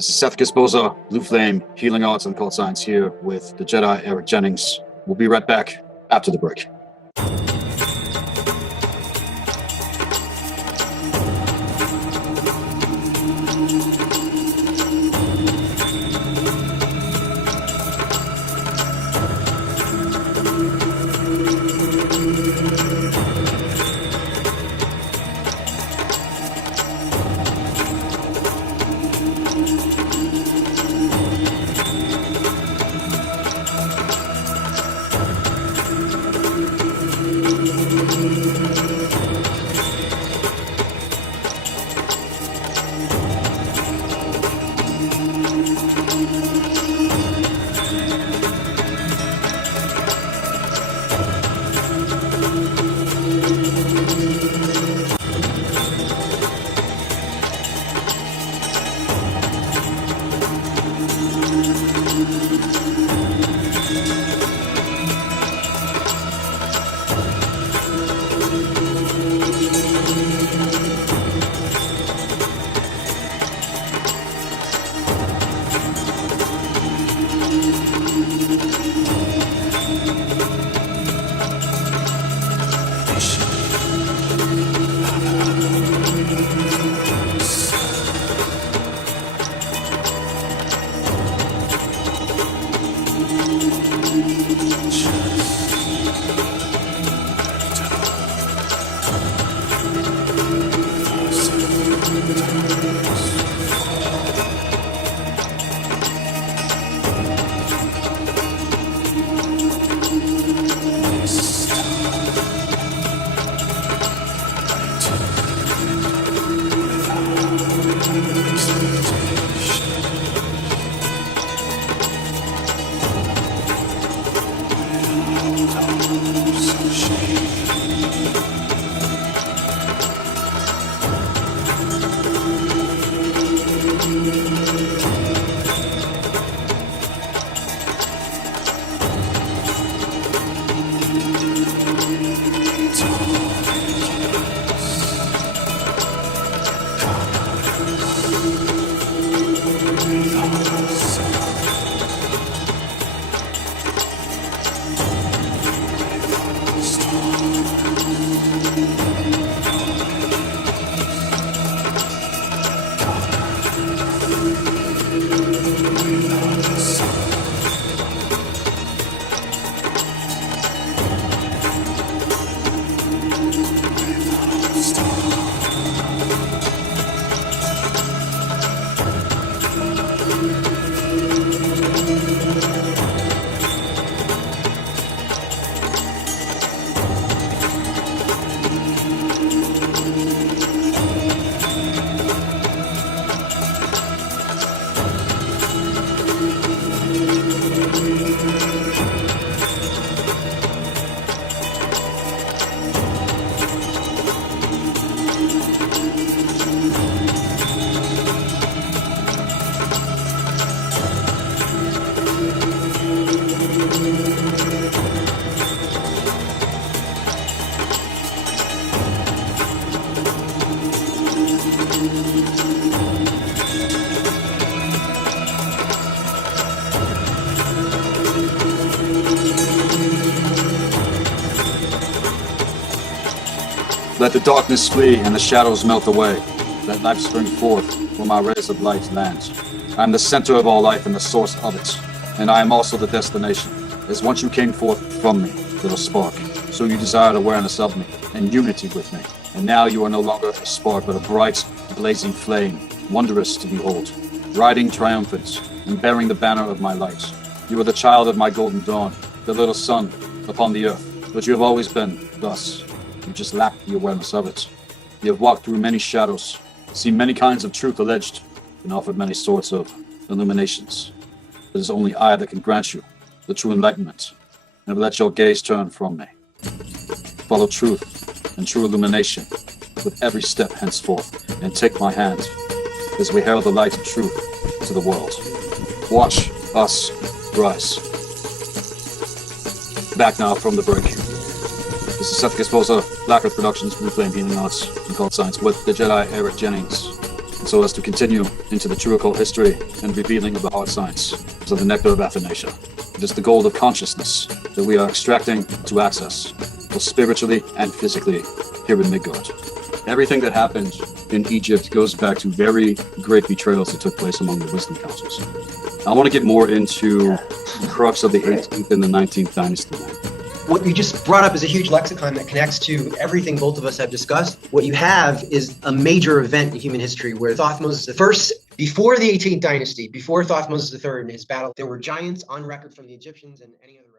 This is Seth Gisboza, Blue Flame, Healing Arts and Occult Science here with the Jedi Eric Jennings. We'll be right back after the break. Let the darkness flee and the shadows melt away. Let life spring forth where my rays of light land. I am the center of all life and the source of it. And I am also the destination. As once you came forth from me, little spark, so you desired awareness of me and unity with me. And now you are no longer a spark, but a bright, blazing flame, wondrous to behold, riding triumphant and bearing the banner of my light. You are the child of my golden dawn, the little sun upon the earth. But you have always been thus. You just lack the awareness of it. You have walked through many shadows, seen many kinds of truth alleged, and offered many sorts of illuminations. It is only I that can grant you the true enlightenment, and let your gaze turn from me. Follow truth and true illumination with every step henceforth, and take my hand as we herald the light of truth to the world. Watch us rise. Back now from the break. This is Seth Gisboza, Black Earth Productions, Blue Flame, Healing Arts and Occult Science with the Jedi Eric Jennings. so as to continue into the true occult history and revealing of the hard science of the nectar of Athanasius. It is the gold of consciousness that we are extracting to access, both spiritually and physically, here in Midgard. Everything that happened in Egypt goes back to very great betrayals that took place among the wisdom councils. I want to get more into the crux of the 18th and the 19th dynasty. What you just brought up is a huge lexicon that connects to everything both of us have discussed. What you have is a major event in human history where Thothmes I, before the 18th dynasty, before Thothmes III and his battle, there were giants on record from the Egyptians and any other